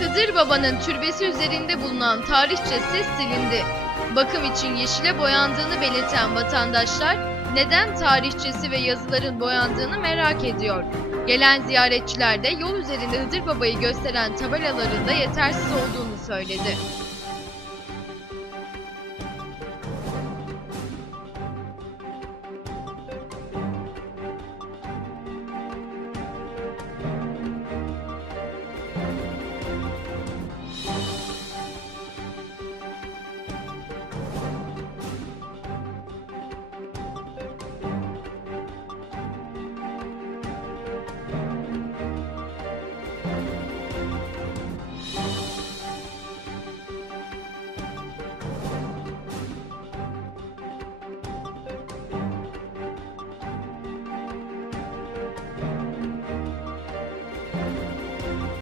Hıdır Baba'nın türbesi üzerinde bulunan tarihçesi silindi. Bakım için yeşile boyandığını belirten vatandaşlar neden tarihçesi ve yazıların boyandığını merak ediyor. Gelen ziyaretçiler de yol üzerinde Hıdır Baba'yı gösteren tabelaların da yetersiz olduğunu söyledi.